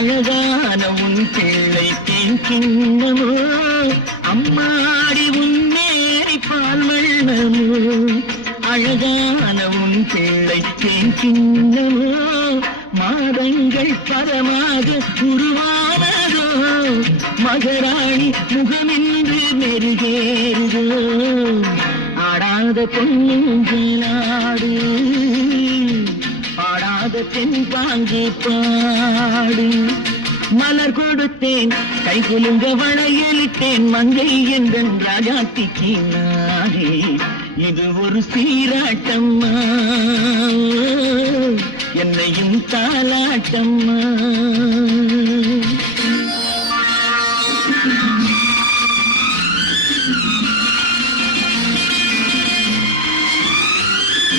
அழகான உன் பிள்ளை தேன் கிண்ணமோ அம்மாடி உன்னேறி பால் வண்ணமோ அழகான உன் பிள்ளை தேன் கிண்ணமோ மாதங்கள் பரமாக உருவானதோ மகராணி முகமென்று மெருகேறுதோ ஆடாத பொன்னுங்களாடு பாடாத தென்பாங்கி பாடு மலர் கொடுத்தேன் கை குலுங்க வளையலிட்டேன் மங்கை எந்தன் ராஜாத்திக்கு நாடே இது ஒரு சீராட்டம்மா என்னையும் தாலாட்டம்மா